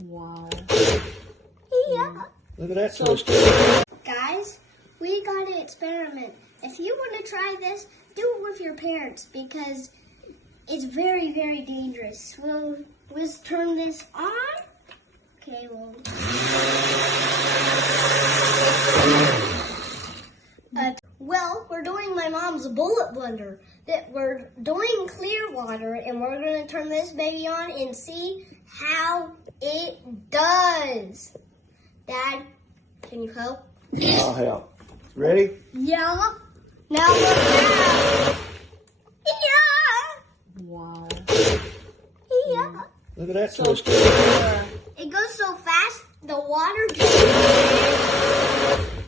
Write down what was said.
Wow. Yeah. Look at that So twister. Guys, we got an experiment. If you want to try this, do it with your parents because it's very, very dangerous. Let's turn this on. Okay, well, we're doing my mom's bullet blender. That we're doing clear water, and we're going to turn this baby on and see how it does. Dad, can you help? I'll help. Ready? Yeah. Now look out. Yeah. wow. Yeah. Look at that So twister. It goes so fast, the water just